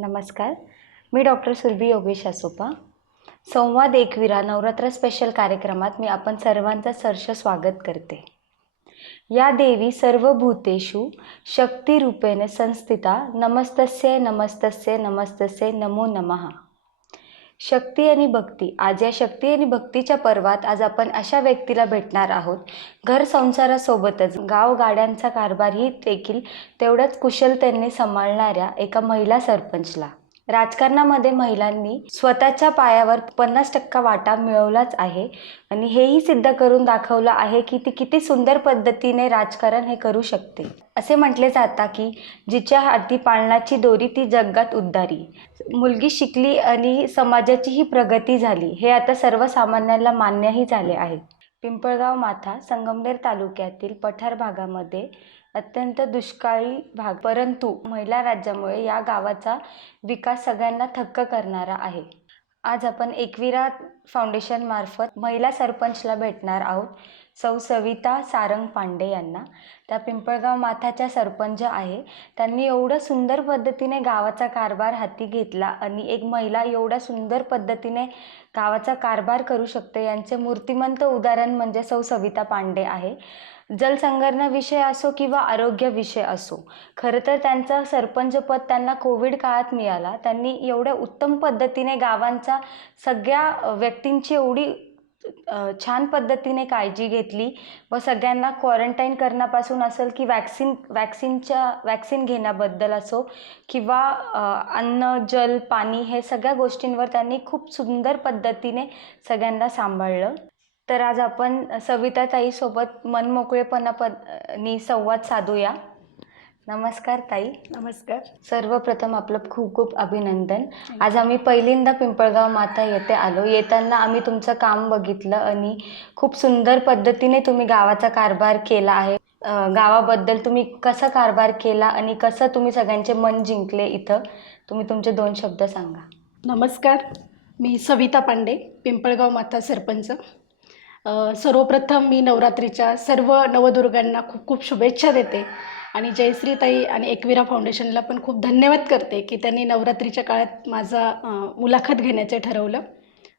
नमस्कार. मी डॉक्टर सुरभी योगेश असोपा. संवाद एकविरा नवरात्र स्पेशल कार्यक्रमात मी आपण सर्वांचं सहर्ष स्वागत करते. या देवी सर्वभूतेषु शक्तिरूपेण संस्थिता नमस्तस्यै नमस्तस्यै नमस्तस्यै नमो नमः. शक्ती आणि भक्ती. आज या शक्ती आणि भक्तीच्या पर्वात आज आपण अशा व्यक्तीला भेटणार आहोत, घर संसारासोबतच गावगाड्यांचा कारभारही देखील तेवढ्याच कुशलतेने सांभाळणाऱ्या एका महिला सरपंचला. राजकारणामध्ये महिलांनी स्वतःच्या पायावर 50% वाटा मिळवलाच आहे आणि हेही सिद्ध करून दाखवलं आहे की ती किती सुंदर पद्धतीने राजकारण हे करू शकते. असे म्हटले जाते की जिच्या हाती पाळणाची दोरी ती जगात उद्धारी. मुलगी शिकली आणि समाजाचीही प्रगती झाली हे आता सर्वसामान्यांना मान्यही झाले आहे. पिंपळगाव माथा संगमनेर तालुक्यातील पठार भागामध्ये अत्यंत दुष्काळी भाग, परंतु महिला राज्यामुळे या गावाचा विकास सगळ्यांना थक्क करणारा आहे. आज आपण एकविरा फाउंडेशन मार्फत महिला सरपंचला भेटणार आहोत, सौ सविता सारंग पांडे यांना. त्या पिंपळगाव माथाच्या सरपंच आहे. त्यांनी एवढं सुंदर पद्धतीने गावाचा कारभार हाती घेतला आणि एक महिला एवढ्या सुंदर पद्धतीने गावाचा कारभार करू शकते यांचे मूर्तिमंत उदाहरण म्हणजे सौ सविता पांडे आहे. जलसंधारण विषय असो किंवा आरोग्य विषय असो, खरं तर त्यांचं सरपंचपद त्यांना कोविड काळात मिळाला. त्यांनी एवढ्या उत्तम पद्धतीने गावांचा सगळ्या व्यक्तींची एवढी छान पद्धतीने काळजी घेतली व सगळ्यांना क्वारंटाईन करण्यापासून असेल की वॅक्सिन घेण्याबद्दल असो किंवा अन्न जल पाणी हे सगळ्या गोष्टींवर त्यांनी खूप सुंदर पद्धतीने सगळ्यांना सांभाळलं. तर आज आपण सविता ताईसोबत मनमोकळेपणाने संवाद साधूया. नमस्कार ताई. नमस्कार. सर्वप्रथम आपलं खूप खूप अभिनंदन. आज आम्ही पहिल्यांदा पिंपळगाव माथा येथे आलो. येताना आम्ही तुमचं काम बघितलं आणि खूप सुंदर पद्धतीने तुम्ही गावाचा कारभार केला आहे. गावाबद्दल तुम्ही कसा कारभार केला आणि कसं तुम्ही सगळ्यांचे मन जिंकले, इथं तुम्ही तुमचे 2 शब्द सांगा. नमस्कार. मी सविता पांडे, पिंपळगाव माथा सरपंच. सर्वप्रथम मी नवरात्रीच्या सर्व नवदुर्गांना खूप खूप शुभेच्छा देते आणि जयश्रीताई आणि एकविरा फाउंडेशनला पण खूप धन्यवाद करते की त्यांनी नवरात्रीच्या काळात माझा मुलाखत घेण्याचे ठरवलं.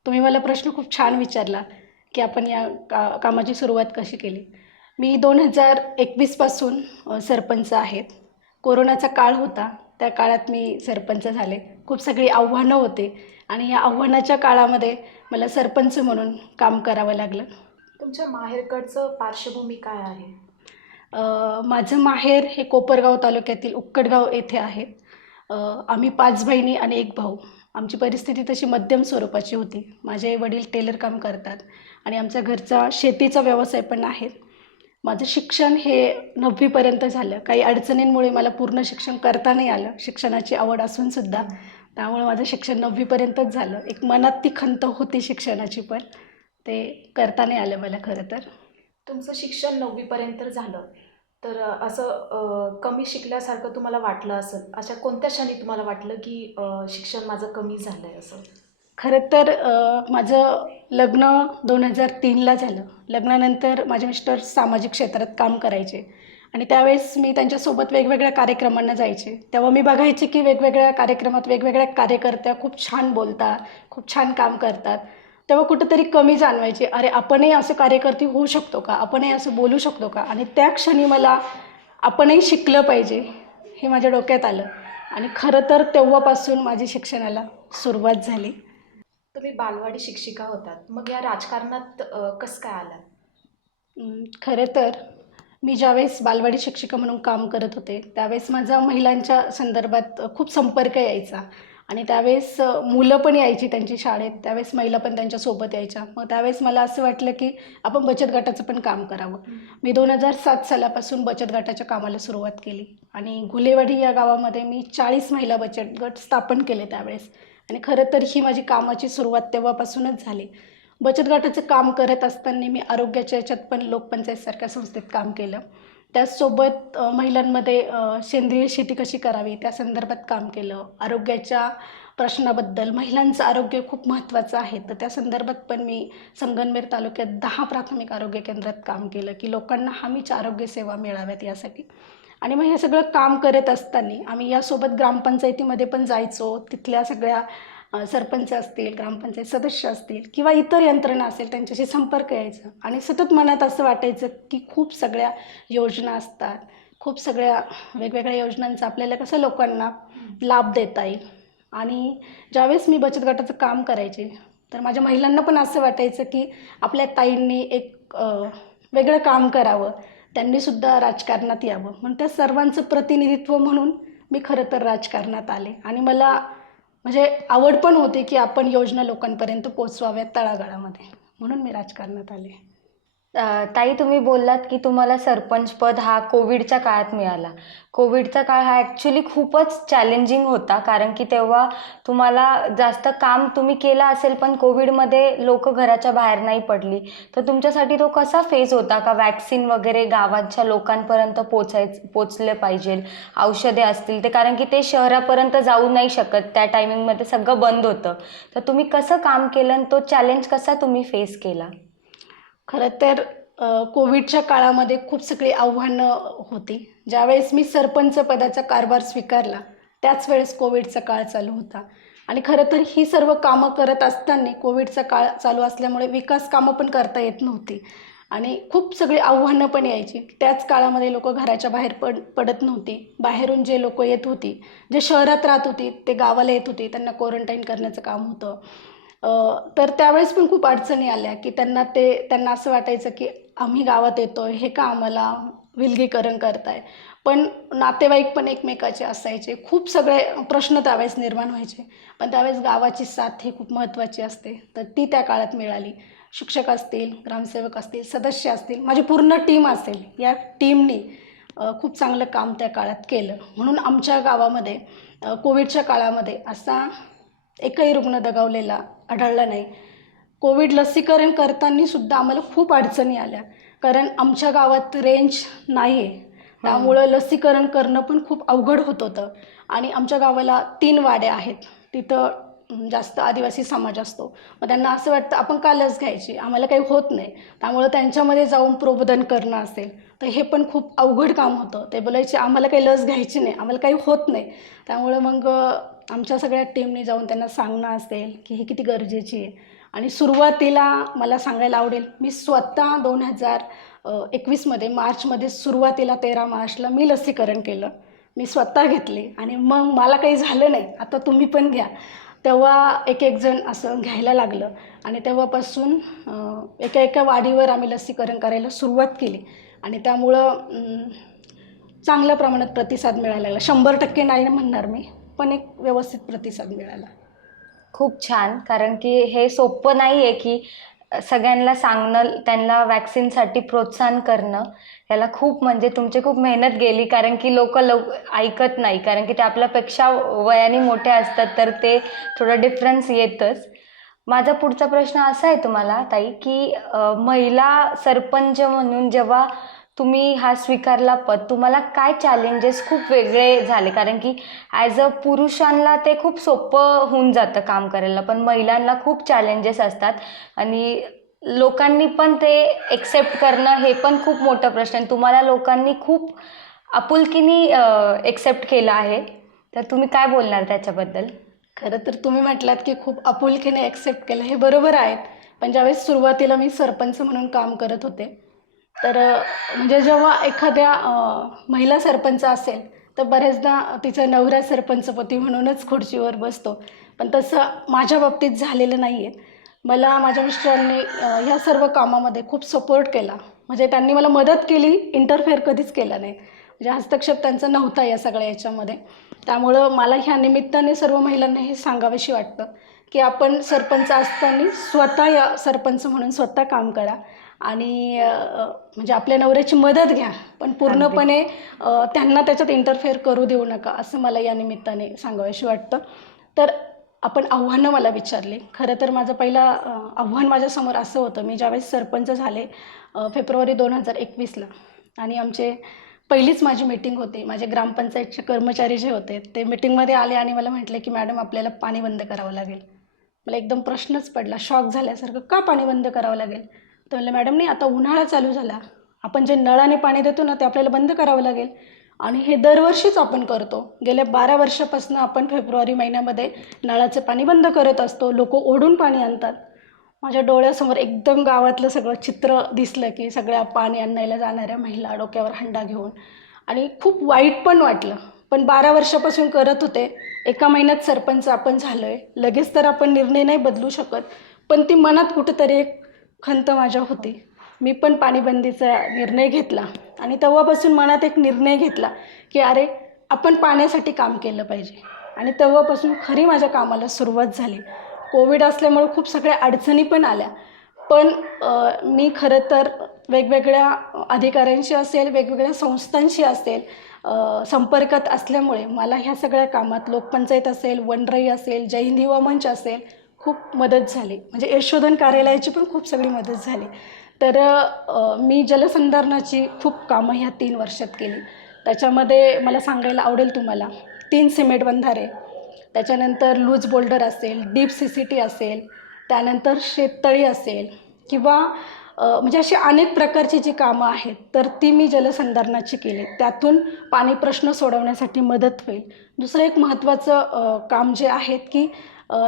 तुम्ही मला प्रश्न खूप छान विचारला की आपण या कामाची सुरुवात कशी केली. मी 2021पासून सरपंच आहेत. कोरोनाचा काळ होता, त्या काळात मी सरपंच झाले. खूप सगळी आव्हानं होते आणि या आव्हानाच्या काळामध्ये मला सरपंच म्हणून काम करावं लागलं. तुमच्या माहेरकडचं पार्श्वभूमी काय आहे? माझं माहेर हे कोपरगाव तालुक्यातील उक्कडगाव येथे आहे. आम्ही 5 बहिणी आणि 1 भाऊ. आमची परिस्थिती तशी मध्यम स्वरूपाची होती. माझे वडील टेलर काम करतात आणि आमच्या घरचा शेतीचा व्यवसाय पण आहे. माझं शिक्षण हे 9वीपर्यंत झालं. काही अडचणींमुळे मला पूर्ण शिक्षण करता नाही आलं, शिक्षणाची आवड असूनसुद्धा. त्यामुळे माझं शिक्षण 9वीपर्यंतच झालं. एक मनात ती खंत होती शिक्षणाची, पण ते करता नाही आलं मला खरं तर. तुमचं शिक्षण 9वीपर्यंत झालं, तर असं कमी शिकल्यासारखं तुम्हाला वाटलं असेल. अशा कोणत्या क्षणी तुम्हाला वाटलं की शिक्षण माझं कमी झालं आहे असं? खरं तर माझं लग्न 2003ला झालं. लग्नानंतर माझे मिस्टर सामाजिक क्षेत्रात काम करायचे आणि त्यावेळेस मी त्यांच्यासोबत वेगवेगळ्या कार्यक्रमांना जायचे. तेव्हा मी बघायचे की वेगवेगळ्या कार्यक्रमात वेगवेगळ्या कार्यकर्त्या खूप छान बोलतात, खूप छान काम करतात. तेव्हा कुठंतरी कमी जाणवायचे, अरे आपणही असं कार्यकर्ती होऊ शकतो का, आपणही असं बोलू शकतो का. आणि त्या क्षणी मला आपणही शिकलं पाहिजे हे माझ्या डोक्यात आलं आणि खरं तर तेव्हापासून माझी शिक्षणाला सुरुवात झाली. तुम्ही बालवाडी शिक्षिका होतात, मग या राजकारणात कसं काय आलात? खरं तर मी ज्यावेळेस बालवाडी शिक्षिका म्हणून काम करत होते त्यावेळेस माझा महिलांच्या संदर्भात खूप संपर्क यायचा आणि त्यावेळेस मुलं पण यायची त्यांची शाळेत, त्यावेळेस महिला पण त्यांच्यासोबत यायच्या. मग त्यावेळेस मला असं वाटलं की आपण बचत गटाचं पण काम करावं. मी 2007 सालापासून बचत गटाच्या कामाला सुरुवात केली आणि घुलेवाडी या गावामध्ये मी 40 महिला बचत गट स्थापन केले त्यावेळेस. आणि खरं तर ही माझी कामाची सुरुवात तेव्हापासूनच झाली. बचत गटाचं काम करत असताना मी आरोग्याच्या याच्यात पण लोकपंचायतसारख्या संस्थेत काम केलं. त्याचसोबत महिलांमध्ये सेंद्रिय शेती कशी करावी त्या संदर्भात काम केलं. आरोग्याच्या प्रश्नाबद्दल, महिलांचं आरोग्य खूप महत्त्वाचं आहे, तर त्या संदर्भात पण मी संगमनेर तालुक्यात 10 प्राथमिक आरोग्य केंद्रात काम केलं की लोकांना हमीच्या आरोग्यसेवा मिळाव्यात यासाठी. आणि मग हे सगळं काम करत असताना आम्ही यासोबत ग्रामपंचायतीमध्ये पण जायचो. तिथल्या सगळ्या सरपंच असतील, ग्रामपंचायत सदस्य असतील किंवा इतर यंत्रणा असेल त्यांच्याशी संपर्क यायचा आणि सतत मनात असं वाटायचं की खूप सगळ्या योजना असतात, खूप सगळ्या वेगवेगळ्या योजनांचा आपल्याला कसं लोकांना लाभ देता येईल. आणि ज्यावेळेस मी बचत गटाचं काम करायचे तर माझ्या महिलांना पण असं वाटायचं की आपल्या ताईंनी एक वेगळं काम करावं, त्यांनीसुद्धा राजकारणात यावं. म्हणून त्या सर्वांचं प्रतिनिधित्व म्हणून मी खरं तर राजकारणात आले आणि मला म्हणजे आवड पण होती की आपण योजना लोकांपर्यंत पोचवाव्यात तळागाळामध्ये, म्हणून मी राजकारणात आले. ताई, तुम्ही बोललात की तुम्हाला सरपंच पद हा कोविडच्या काळात मिळाला. कोविडचा काळ हा ॲक्च्युली खूपच चॅलेंजिंग होता, कारण की तेव्हा तुम्हाला जास्त काम तुम्ही केलं असेल पण कोविडमध्ये लोक घराच्या बाहेर नाही पडली. तर तुमच्यासाठी तो कसा फेज होता का वॅक्सिन वगैरे गावाच्या लोकांपर्यंत पोचले पाहिजे, औषधे असतील ते, कारण की ते शहरापर्यंत जाऊ नाही शकत त्या टायमिंगमध्ये, सगळं बंद होतं. तर तुम्ही कसं काम केलं आणि तो चॅलेंज कसा तुम्ही फेस केला? खरं तर कोविडच्या काळामध्ये खूप सगळी आव्हानं होती. ज्यावेळेस मी सरपंच पदाचा कारभार स्वीकारला त्याच वेळेस कोविडचा काळ चालू होता आणि खरं तर ही सर्व कामं करत असताना कोविडचा काळ चालू असल्यामुळे विकास कामं पण करता येत नव्हती आणि खूप सगळी आव्हानं पण यायची. त्याच काळामध्ये लोक घराच्या बाहेर पडत नव्हती. बाहेरून जे लोक येत होती, जे शहरात राहत होती ते गावाला येत होती, त्यांना क्वारंटाईन करण्याचं काम होतं. तर त्यावेळेस पण खूप अडचणी आल्या की त्यांना असं वाटायचं की आम्ही गावात येतोय, हे का आम्हाला विलगीकरण करताय. पण नातेवाईक पण एकमेकाचे असायचे, खूप सगळे प्रश्न त्यावेळेस निर्माण व्हायचे. पण त्यावेळेस गावाची साथ ही खूप महत्त्वाची असते, तर ती त्या काळात मिळाली. शिक्षक असतील, ग्रामसेवक असतील, सदस्य असतील, माझी पूर्ण टीम असेल, या टीमनी खूप चांगलं काम त्या काळात केलं. म्हणून आमच्या गावामध्ये कोविडच्या काळामध्ये असा एकही रुग्ण दगावलेला आढळला नाही. कोविड लसीकरण करताना सुद्धा आम्हाला खूप अडचणी आल्या, कारण आमच्या गावात रेंज नाही आहे. त्यामुळं लसीकरण करणं पण खूप अवघड होत होतं आणि आमच्या गावाला 3 वाड्या आहेत. तिथं जास्त आदिवासी समाज असतो. मग त्यांना असं वाटतं आपण का लस घ्यायची, आम्हाला काही होत नाही. त्यामुळं त्यांच्यामध्ये जाऊन प्रबोधन करणं असेल तर हे पण खूप अवघड काम होतं. ते बोलायचे आम्हाला काही लस घ्यायची नाही, आम्हाला काही होत नाही. त्यामुळं मग आमच्या सगळ्या टीमने जाऊन त्यांना सांगणं असेल की ही किती गरजेची आहे. आणि सुरुवातीला मला सांगायला आवडेल, मी स्वतः 2021मध्ये मार्चमध्ये सुरुवातीला 13 मार्चला मी लसीकरण केलं. मी स्वतः घेतले आणि मग मला काही झालं नाही, आता तुम्ही पण घ्या. तेव्हा एक जण असं घ्यायला लागलं आणि तेव्हापासून एका वाडीवर आम्ही लसीकरण करायला सुरुवात केली आणि त्यामुळं चांगल्या प्रमाणात प्रतिसाद मिळायला लागला. 100% नाही म्हणणार मी, पण एक व्यवस्थित प्रतिसाद मिळाला. खूप छान, कारण की हे सोपं नाही आहे की सगळ्यांना सांगणं, त्यांना वॅक्सिनसाठी प्रोत्साहन करणं, याला खूप म्हणजे तुमची खूप मेहनत गेली, कारण की लोक ऐकत नाही, कारण की ते आपल्यापेक्षा वयाने मोठे असतात, तर ते थोडं डिफरन्स येतच. माझा पुढचा प्रश्न असा आहे तुम्हाला ताई, की महिला सरपंच म्हणून जेव्हा तुम्ही हा स्वीकारला पद, तुम्हाला काय चॅलेंजेस खूप वेगळे झाले, कारण की ॲज अ पुरुषांना ते खूप सोपं होऊन जातं काम करायला, पण महिलांना खूप चॅलेंजेस असतात आणि लोकांनी पण ते एक्सेप्ट करणं हे पण खूप मोठा प्रश्न आहे. तुम्हाला लोकांनी खूप आपुलकीने एक्सेप्ट केलं आहे, तर तुम्ही काय बोलणार त्याच्याबद्दल? खरं तर तुम्ही म्हटलात की खूप आपुलकीने ॲक्सेप्ट केलं, हे बरोबर आहेत. पण ज्यावेळेस सुरुवातीला मी सरपंच म्हणून काम करत होते, तर म्हणजे जेव्हा एखाद्या महिला सरपंच असेल तर बऱ्याचदा तिचा नवरा सरपंचपती म्हणूनच खुर्चीवर बसतो. पण तसं माझ्या बाबतीत झालेलं नाही आहे. मला माझ्या मिस्टरांनी ह्या सर्व कामामध्ये खूप सपोर्ट केला. म्हणजे त्यांनी मला मदत केली, इंटरफेअर कधीच केला नाही. म्हणजे हस्तक्षेप त्यांचा नव्हता या सगळ्या याच्यामध्ये. त्यामुळं मला ह्या निमित्ताने सर्व महिलांना हे सांगावंशी वाटतं की आपण सरपंच असताना स्वतः या सरपंच म्हणून स्वतः काम करा आणि म्हणजे आपल्या नवऱ्याची मदत घ्या, पण पूर्णपणे त्यांना त्याच्यात इंटरफेअर करू देऊ नका, असं मला या निमित्ताने सांगावंशी वाटतं. तर आपण आव्हानं मला विचारले. खरं तर माझं पहिलं आव्हान माझ्यासमोर असं होतं, मी ज्यावेळेस सरपंच झाले फेब्रुवारी 2021ला आणि पहिलीच माझी मीटिंग होती. माझे ग्रामपंचायतचे कर्मचारी जे होते ते मीटिंगमध्ये आले आणि मला म्हटले की मॅडम आपल्याला पाणी बंद करावं लागेल. मला एकदम प्रश्नच पडला, शॉक झाल्यासारखं, का पाणी बंद करावं लागेल? तर म्हणलं मॅडम नाही, आता उन्हाळा चालू झाला, आपण जे नळाने पाणी देतो ना ते आपल्याला बंद करावं लागेल. आणि हे दरवर्षीच आपण करतो. गेल्या 12 वर्षापासून आपण फेब्रुवारी महिन्यामध्ये नळाचं पाणी बंद करत असतो. लोक ओढून पाणी आणतात. माझ्या डोळ्यासमोर एकदम गावातलं सगळं चित्र दिसलं की सगळ्या पाणी आणायला जाणाऱ्या महिला डोक्यावर हंडा घेऊन, आणि खूप वाईट पण वाटलं. पण 12 वर्षापासून करत होते. एका महिन्यात सरपंच आपण झालो आहे. लगेच तर आपण निर्णय नाही बदलू शकत, पण ती मनात कुठेतरी एक खंत माझ्या होती. मी पण पाणीबंदीचा निर्णय घेतला आणि तेव्हापासून मनात एक निर्णय घेतला की अरे, आपण पाण्यासाठी काम केलं पाहिजे. आणि तेव्हापासून खरी माझ्या कामाला सुरुवात झाली. कोविड असल्यामुळे खूप सगळ्या अडचणी पण आल्या, पण मी खरं तर वेगवेगळ्या अधिकाऱ्यांशी असेल, वेगवेगळ्या संस्थांशी असेल संपर्कात असल्यामुळे मला ह्या सगळ्या कामात लोकपंचायत असेल, वनराई असेल, जय हिंद युवा मंच असेल, खूप मदत झाली. म्हणजे यशोधन कार्यालयाची पण खूप सगळी मदत झाली. तर मी जलसंधारणाची खूप कामं ह्या 3 वर्षात केली. त्याच्यामध्ये मला सांगायला आवडेल तुम्हाला, 3 सिमेंट बंधारे, त्याच्यानंतर लूज बोल्डर असेल, डीप CCT असेल, त्यानंतर शेततळी असेल, किंवा म्हणजे अशी अनेक प्रकारची जी कामं आहेत तर ती मी जलसंधारणाची केली. त्यातून पाणी प्रश्न सोडवण्यासाठी मदत होईल. दुसरं एक महत्त्वाचं काम जे आहेत की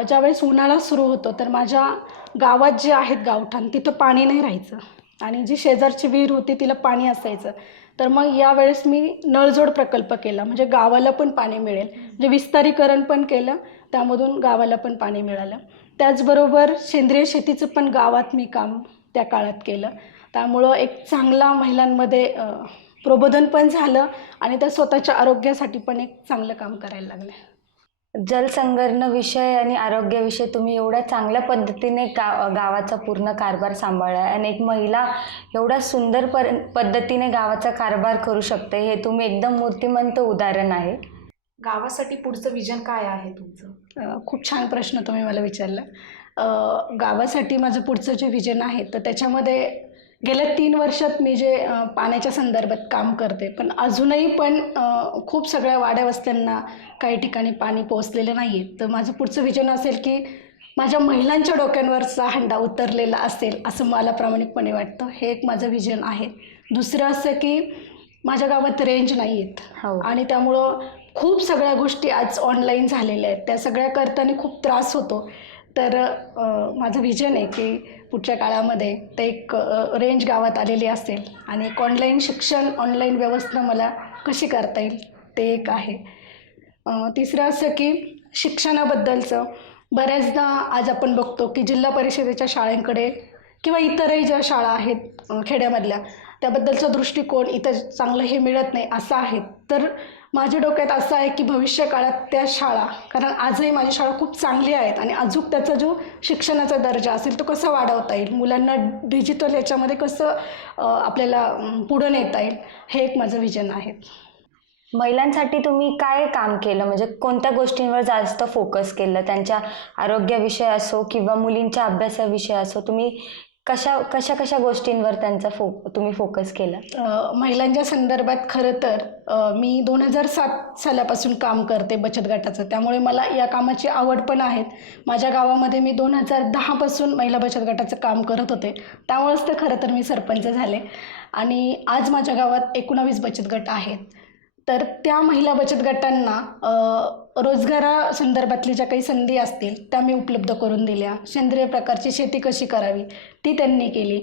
ज्यावेळेस उन्हाळा सुरू होतो तर माझ्या गावात जे आहेत गावठाण, तिथं पाणी नाही राहायचं आणि जी शेजारची विहीर होती तिला पाणी असायचं. तर मग यावेळेस मी नळजोड प्रकल्प केला, म्हणजे गावाला पण पाणी मिळेल. म्हणजे विस्तारीकरण पण केलं, त्यामधून गावाला पण पाणी मिळालं. त्याचबरोबर सेंद्रिय शेतीचं पण गावात मी काम त्या काळात केलं. त्यामुळं एक चांगला महिलांमध्ये प्रबोधन पण झालं आणि त्या स्वतःच्या आरोग्यासाठी पण एक चांगलं काम करायला लागले. जलसंधारण विषय आणि आरोग्याविषयी तुम्ही एवढ्या चांगल्या पद्धतीने गावाचा पूर्ण कारभार सांभाळला आणि एक महिला एवढ्या सुंदर पद्धतीने गावाचा कारभार करू शकते, हे तुम्ही एकदम मूर्तिमंत उदाहरण आहे. गावासाठी पुढचं विजन काय आहे तुमचं? खूप छान प्रश्न तुम्ही मला विचारला. गावासाठी माझं पुढचं जे विजन आहे तर त्याच्यामध्ये गेल्या 3 वर्षात मी जे पाण्याच्या संदर्भात काम करते, पण अजूनही पण खूप सगळ्या वाड्या वस्त्यांना काही ठिकाणी पाणी पोहोचलेलं नाही आहे. तर माझं पुढचं विजन असेल की माझ्या महिलांच्या डोक्यांवरचा हंडा उतरलेला असेल असं मला प्रामाणिकपणे वाटतं. हे एक माझं विजन आहे. दुसरं असं की माझ्या गावात रेंज नाही आहेत हो. आणि त्यामुळं खूप सगळ्या गोष्टी आज ऑनलाईन झालेल्या आहेत. त्या सगळ्या करताना खूप त्रास होतो. तर माझं विजन आहे की पुढच्या काळामध्ये ते एक रेंज गावात आलेली असेल आणि एक ऑनलाईन शिक्षण, ऑनलाईन व्यवस्था मला कशी करता येईल ते एक आहे. तिसरं असं की शिक्षणाबद्दलचं बऱ्याचदा आज आपण बघतो की जिल्हा परिषदेच्या शाळांकडे किंवा इतरही ज्या शाळा आहेत खेड्यामधल्या, त्याबद्दलचा दृष्टिकोन इथं चांगलं हे मिळत नाही असं आहे. तर माझ्या डोक्यात असं आहे की भविष्य काळात त्या शाळा, कारण आजही माझी शाळा खूप चांगली आहेत आणि अजून त्याचा जो शिक्षणाचा दर्जा असेल तो कसा वाढवता येईल, मुलांना डिजिटल याच्यामध्ये कसं आपल्याला पुढं नेता येईल, हे एक माझं विजन आहे. महिलांसाठी तुम्ही काय काम केलं, म्हणजे कोणत्या गोष्टींवर जास्त फोकस केलं? त्यांच्या आरोग्याविषयी असो किंवा मुलींच्या अभ्यासाविषयी असो, तुम्ही कशा गोष्टींवर तुम्ही फोकस केलं? महिलांच्या संदर्भात खरं तर मी 2007 सालापासून काम करते बचत गटाचं, त्यामुळे मला या कामाची आवड पण आहे. माझ्या गावामध्ये मी 2010 पासून महिला बचत गटाचं काम करत होते, त्यामुळेच तर खरं तर मी सरपंच झाले. आणि आज माझ्या गावात 19 बचत गट आहेत. तर त्या महिला बचत गटांना रोजगारासंदर्भातली ज्या काही संधी असतील त्या मी उपलब्ध करून दिल्या. सेंद्रिय प्रकारची शेती कशी करावी ती त्यांनी केली.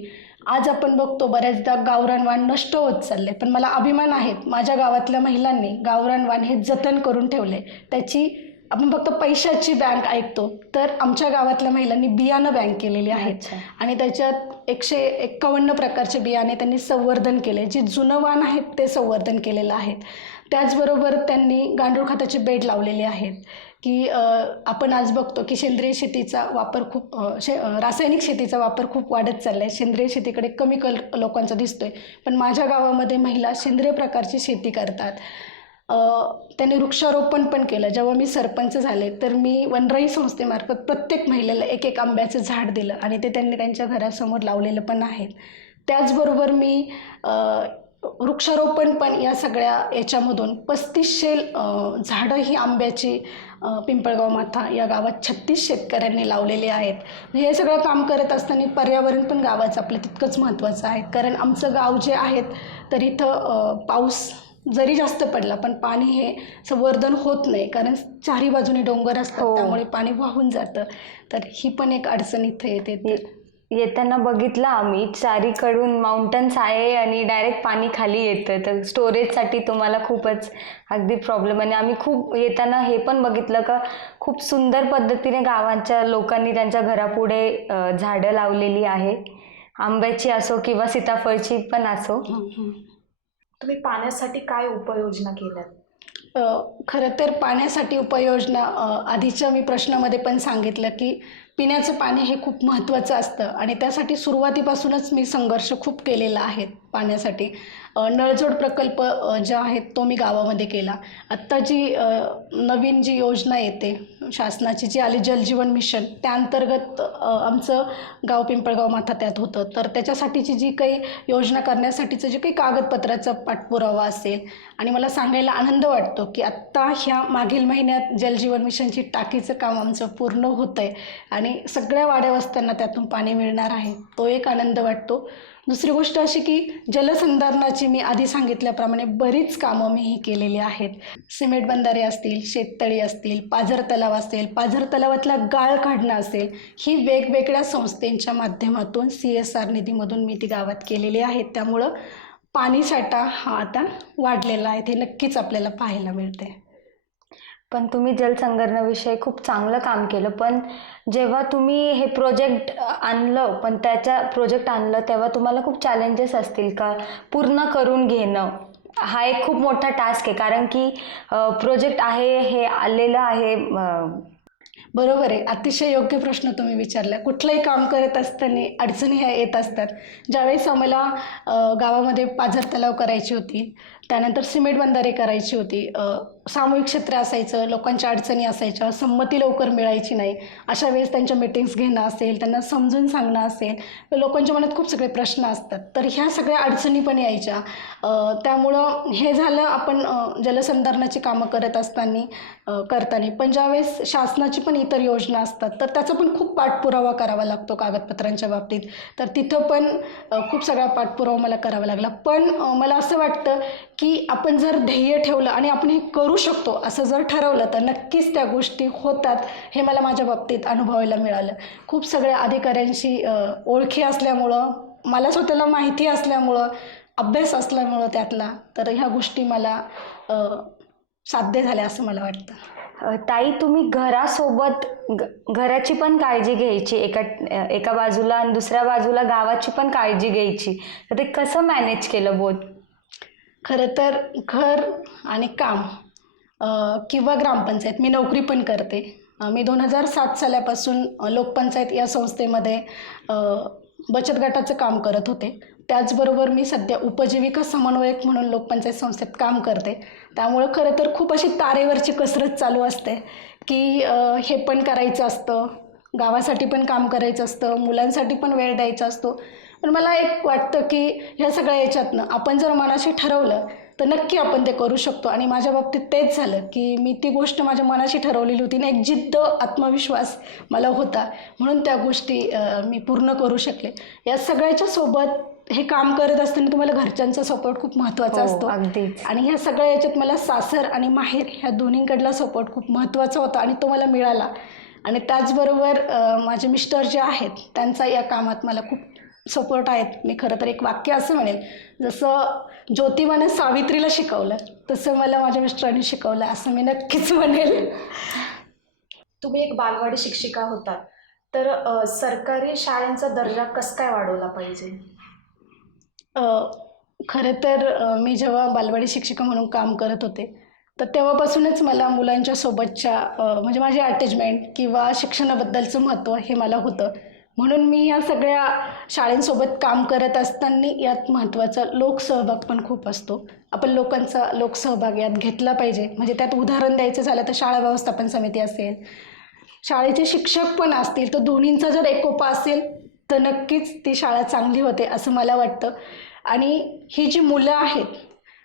आज आपण बघतो बऱ्याचदा गावरान वाण नष्ट होत चालले, पण मला अभिमान आहे माझ्या गावातल्या महिलांनी गावरान वाण हे जतन करून ठेवले. त्याची आपण फक्त पैशाची बँक ऐकतो, तर आमच्या गावातल्या महिलांनी बियाणं बँक केलेली आहे आणि त्याच्यात 151 प्रकारचे बियाणे त्यांनी संवर्धन केले. जे जुनं वाण आहे ते संवर्धन केलेलं आहे. त्याचबरोबर त्यांनी गांडूळ खताचे बेड लावलेले आहेत की आपण आज बघतो की सेंद्रिय शेतीचा वापर खूप रासायनिक शेतीचा वापर खूप वाढत चालला आहे. सेंद्रिय शेतीकडे कमी कल लोकांचा दिसतोय, पण माझ्या गावामध्ये महिला सेंद्रिय प्रकारची शेती करतात. त्यांनी वृक्षारोपण पण केलं. जेव्हा मी सरपंच झाले तर मी वनराई संस्थेमार्फत प्रत्येक महिलेला एक झाड दिलं आणि ते त्यांनी त्यांच्या घरासमोर लावलेलं पण आहे. त्याचबरोबर मी वृक्षारोपण पण या सगळ्या याच्यामधून 3500 झाडं ही आंब्याची पिंपळगाव माथा या गावात 36 शेतकऱ्यांनी लावलेले आहेत. हे सगळं काम करत असताना पर्यावरण पण गावाचं आपलं तितकंच महत्त्वाचं आहे, कारण आमचं गाव जे आहे तर इथं पाऊस जरी जास्त पडला पण पाणी हे संवर्धन होत नाही, कारण चारी बाजूनी डोंगर असतात, हो. त्यामुळे पाणी वाहून जातं. तर ही पण एक अडचण इथे येते. येताना बघितलं आम्ही, चारीकडून माउंटन्स आहे आणि डायरेक्ट पाणी खाली येतं, तर स्टोरेजसाठी तुम्हाला खूपच अगदी प्रॉब्लेम. आणि आम्ही खूप येताना हे पण बघितलं का खूप सुंदर पद्धतीने गावांच्या लोकांनी त्यांच्या घरापुढे झाडं लावलेली आहे, आंब्याची असो किंवा सीताफळची पण असो. तुम्ही पाण्यासाठी काय उपाययोजना केल्यात? खरं तर पाण्यासाठी उपाययोजना आधीच्या मी प्रश्नामध्ये पण सांगितलं की पिण्याचं पाणी हे खूप महत्त्वाचं असतं आणि त्यासाठी सुरुवातीपासूनच मी संघर्ष खूप केलेला आहे पाण्यासाठी. नळजोड प्रकल्प जो आहे तो मी गावामध्ये केला. आत्ता जी नवीन जी योजना येते शासनाची, जी आली जलजीवन मिशन, त्या अंतर्गत आमचं गाव पिंपळगाव माथा त्यात होतं. तर त्याच्यासाठीची जी काही योजना करण्यासाठीचं जे काही कागदपत्राचा पाठपुरावा असेल, आणि मला सांगायला आनंद वाटतो की आत्ता ह्या मागील महिन्यात जलजीवन मिशनची टाकीचं काम आमचं पूर्ण होतं आहे आणि सगळ्या वाड्या वस्त्यांना त्यातून पाणी मिळणार आहे, तो एक आनंद वाटतो. दुसरी गोष्ट अशी की जलसंधारणाची मी आधी सांगितल्याप्रमाणे बरीच कामं मी ही केलेली आहेत. सिमेंट बंधारे असतील, शेततळी असतील, पाझर तलाव असेल, पाझर तलावातला गाळ काढणं असेल, ही वेगवेगळ्या संस्थेच्या माध्यमातून CSR निधीमधून मी ती गावात केलेली आहेत. त्यामुळं पाणीसाठा हा आता वाढलेला आहे, ते नक्कीच आपल्याला पाहायला मिळते. पण तुम्ही जलसंधारणाविषयी खूप चांगलं काम केलं. पण जेव्हा तुम्ही हे प्रोजेक्ट आणलं, पण प्रोजेक्ट आणलं तेव्हा तुम्हाला खूप चॅलेंजेस असतील का पूर्ण करून घेणं? हा एक खूप मोठा टास्क आहे, कारण की प्रोजेक्ट आहे, हे आलेलं आहे. बरोबर आहे, अतिशय योग्य प्रश्न तुम्ही विचारला. कुठलंही काम करत असताना अडचणी ह्या येत असतात. ज्यावेळेस आम्हाला गावामध्ये पाझर तलाव करायची होती, त्यानंतर सिमेंट बंधारे करायची होती, सामूहिक क्षेत्र असायचं, लोकांच्या अडचणी असायच्या, संमती लवकर मिळायची नाही, अशा वेळेस त्यांच्या मीटिंग्स घेणं असेल, त्यांना समजून सांगणं असेल, तर लोकांच्या मनात खूप सगळे प्रश्न असतात. तर ह्या सगळ्या अडचणी पण यायच्या. त्यामुळं हे झालं आपण जलसंधारणाची कामं करत करताना. पण ज्यावेळेस शासनाची पण इतर योजना असतात, तर त्याचा पण खूप पाठपुरावा करावा लागतो कागदपत्रांच्या बाबतीत. तर तिथं पण खूप सगळा पाठपुरावा मला करावा लागला. पण मला असं वाटतं की आपण जर ध्येय ठेवलं आणि आपण हे करू शकतो असं जर ठरवलं, तर नक्कीच त्या गोष्टी होतात. हे मला माझ्या बाबतीत अनुभवायला मिळालं. खूप सगळ्या अधिकाऱ्यांशी ओळखी असल्यामुळं, मला स्वतःला माहिती असल्यामुळं, अभ्यास असल्यामुळं त्यातला, तर ह्या गोष्टी मला साध्य झाल्या असं मला वाटतं. ताई, तुम्ही घरासोबत घराची पण काळजी घ्यायची एका बाजूला, आणि दुसऱ्या बाजूला गावाची पण काळजी घ्यायची, तर ते कसं मॅनेज केलं बोथ? खरं तर घर आणि काम किंवा ग्रामपंचायत, मी नोकरी पण करते. मी 2007 सालापासून लोकपंचायत या संस्थेमध्ये बचत गटाचं काम करत होते. त्याचबरोबर मी सध्या उपजीविका समन्वयक म्हणून लोकपंचायत संस्थेत काम करते. त्यामुळं खरं तर खूप अशी तारेवरची कसरत चालू असते की हे पण करायचं असतं, गावासाठी पण काम करायचं असतं, मुलांसाठी पण वेळ द्यायचा असतो. पण मला एक वाटतं की ह्या सगळ्या याच्यातनं आपण जर मनाशी ठरवलं तर नक्की आपण ते करू शकतो. आणि माझ्या बाबतीत तेच झालं की मी ती गोष्ट माझ्या मनाशी ठरवलेली होती ना, एक जिद्द, आत्मविश्वास मला होता, म्हणून त्या गोष्टी मी पूर्ण करू शकले. या सगळ्याच्या सोबत हे काम करत असताना तुम्हाला घरच्यांचा सपोर्ट खूप महत्त्वाचा असतो. अगदीच. आणि ह्या सगळ्या याच्यात मला सासर आणि माहेर ह्या दोन्हीकडला सपोर्ट खूप महत्त्वाचा होता आणि तो मला मिळाला. आणि त्याचबरोबर माझे मिस्टर जे आहेत त्यांचा या कामात मला खूप सपोर्ट आहेत. मी खरं तर एक वाक्य असं म्हणेल, जसं ज्योतिबानं सावित्रीला शिकवलं तसं मला माझ्या मिस्टरांनी शिकवलं, असं मी नक्कीच म्हणेल. तुम्ही एक बालवाडी शिक्षिका होता, तर सरकारी शाळांचा दर्जा कसं काय वाढवला पाहिजे? खरं तर मी जेव्हा बालवाडी शिक्षिका म्हणून काम करत होते, तर तेव्हापासूनच मला मुलांच्या सोबतच्या म्हणजे माझी अटॅचमेंट किंवा शिक्षणाबद्दलचं महत्त्व हे मला होतं. म्हणून मी या सगळ्या शाळेंसोबत काम करत असताना यात महत्त्वाचा लोकसहभाग पण खूप असतो. आपण लोकांचा लोकसहभाग यात घेतला पाहिजे. म्हणजे त्यात उदाहरण द्यायचं झालं तर शाळा व्यवस्थापन समिती असेल, शाळेचे शिक्षक पण असतील, तर दोन्हींचा जर एकोपा असेल तर नक्कीच ती शाळा चांगली होते असं मला वाटतं. आणि ही जी मुलं आहेत,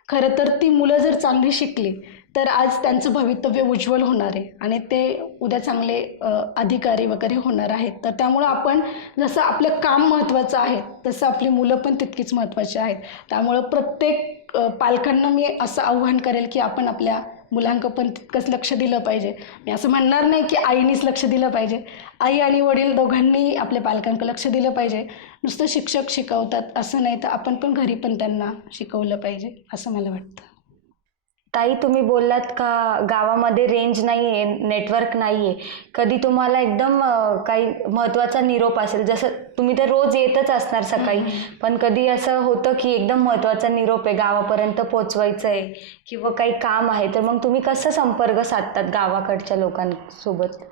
खरं तर ती मुलं जर चांगली शिकली तर आज त्यांचं भवितव्य उज्ज्वल होणार आहे आणि ते उद्या चांगले अधिकारी वगैरे होणार आहेत. तर त्यामुळं आपण जसं आपलं काम महत्त्वाचं आहे तसं आपली मुलं पण तितकीच महत्त्वाची आहेत. त्यामुळं प्रत्येक पालकांना मी असं आव्हान करेल की आपण आपल्या मुलांकडं पण तितकंच लक्ष दिलं पाहिजे. मी असं म्हणणार नाही की आईनीच लक्ष दिलं पाहिजे. आई आणि वडील दोघांनी आपल्या पालकांकडे लक्ष दिलं पाहिजे. नुसतं शिक्षक शिकवतात असं नाही, तर आपण पण घरी पण त्यांना शिकवलं पाहिजे असं मला वाटतं. ताई, तुम्ही बोललात का गावामध्ये रेंज नाही आहे, नेटवर्क नाही आहे. कधी तुम्हाला एकदम काही महत्त्वाचा निरोप असेल, जसं तुम्ही तर रोज येतच असणार सकाळी, पण कधी असं होतं की एकदम महत्त्वाचा निरोप आहे, गावापर्यंत पोचवायचं आहे किंवा काही काम आहे, तर मग तुम्ही कसं संपर्क साधतात गावाकडच्या लोकांसोबत?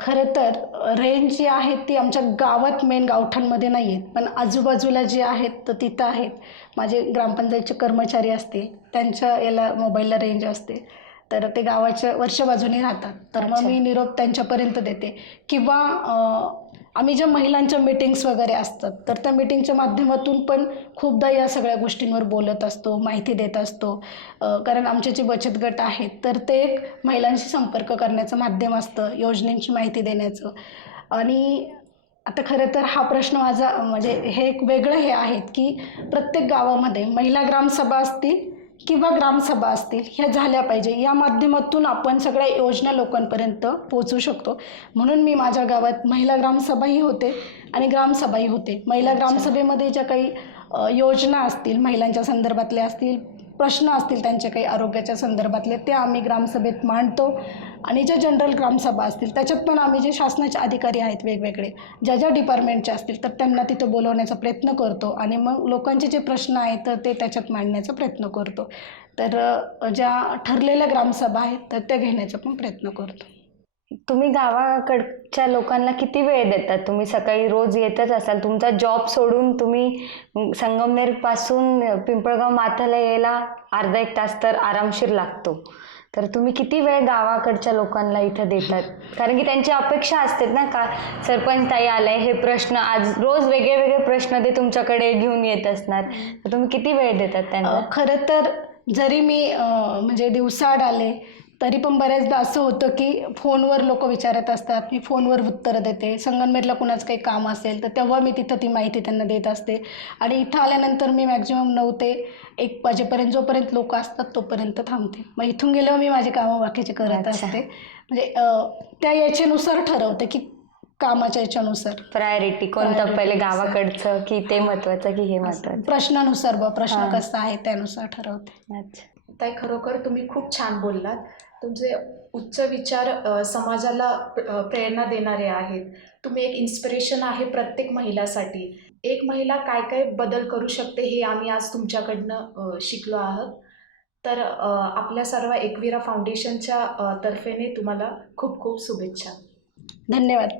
खरं तर रेंज जी आहे ती आमच्या गावात मेन गावठाणमध्ये नाही आहेत, पण आजूबाजूला जे आहेत तर तिथं आहेत. माझे ग्रामपंचायतचे कर्मचारी असतील, त्यांच्या याला मोबाईलला रेंज असते, तर ते गावाच्या वरच्या बाजूने राहतात, तर मग अच्छा. मी निरोप त्यांच्यापर्यंत देते. किंवा आम्ही ज्या महिलांच्या मीटिंग्स वगैरे असतात, तर त्या मीटिंगच्या माध्यमातून पण खूपदा या सगळ्या गोष्टींवर बोलत असतो, माहिती देत असतो. कारण आमचे जे बचत गट आहेत तर ते एक महिलांशी संपर्क करण्याचं माध्यम असतं, योजनेची माहिती देण्याचं. आणि आता खरं तर हा प्रश्न माझा म्हणजे हे एक वेगळं हे आहेत की प्रत्येक गावामध्ये महिला ग्रामसभा असतील किंवा ग्रामसभा असतील ह्या झाल्या पाहिजे. या माध्यमातून आपण सगळ्या योजना लोकांपर्यंत पोहोचू शकतो. म्हणून मी माझ्या गावात महिला ग्रामसभाही होते आणि ग्रामसभाही होते. महिला ग्रामसभेमध्ये ज्या काही योजना असतील, महिलांच्या संदर्भातल्या असतील, प्रश्न असतील त्यांचे काही आरोग्याच्या संदर्भातले, ते आम्ही ग्रामसभेत मांडतो. आणि ज्या जनरल ग्रामसभा असतील त्याच्यात पण आम्ही जे शासनाचे अधिकारी आहेत वेगवेगळे, ज्या ज्या डिपार्टमेंटचे असतील, तर त्यांना तिथं बोलवण्याचा प्रयत्न करतो आणि मग लोकांचे जे प्रश्न आहेत तर ते त्याच्यात मांडण्याचा प्रयत्न करतो. तर ज्या ठरलेल्या ग्रामसभा आहेत तर त्या घेण्याचा पण प्रयत्न करतो. तुम्ही गावाकडच्या लोकांना किती वेळ देतात? तुम्ही सकाळी रोज येतच असाल, तुमचा जॉब सोडून तुम्ही संगमनेरपासून पिंपळगाव माथ्याला यायला अर्धा एक तास तर आरामशीर लागतो, तर तुम्ही किती वेळ गावाकडच्या लोकांना इथं देतात? कारण की त्यांची अपेक्षा असते ना, का सरपंच ताई आलाय, हे प्रश्न आज रोज वेगळे वेगळे प्रश्न ते तुमच्याकडे घेऊन येत असणार, तर तुम्ही किती वेळ देतात त्यांना? खरं तर जरी मी म्हणजे दिवसाआड आले तरी पण बऱ्याचदा असं होतं की फोनवर लोक विचारत असतात, मी फोनवर उत्तरं देते. संगमनेरला कुणाचं काही काम असेल तर तेव्हा मी तिथं ती माहिती त्यांना देत असते. आणि इथं आल्यानंतर मी मॅक्झिमम 9 ते 1 वाजेपर्यंत जोपर्यंत लोक असतात तोपर्यंत थांबते. मग इथून गेल्यावर मी माझे कामं बाकीचे करत अच्छा. असते. म्हणजे त्या याच्यानुसार ठरवते की कामाच्या याच्यानुसार, प्रायोरिटी कोणतं Priority पहिले, नुसार. गावाकडचं की ते महत्वाचं की हे महत्वाचं? प्रश्नानुसार प्रश्न हां. कसा आहे त्यानुसार ठरवते. अच्छा. ताई, खरोखर तुम्ही खूप छान बोललात. तुमचे उच्च विचार समाजाला प्रेरणा देणारे आहेत. तुम्ही एक इन्स्पिरेशन आहे प्रत्येक महिलासाठी. एक महिला काय काय बदल करू शकते हे आम्ही आज तुमच्याकडनं शिकलो आहोत. तर आपल्या सर्व एकविरा फाउंडेशनच्या तर्फेने तुम्हाला खूप खूप शुभेच्छा. धन्यवाद.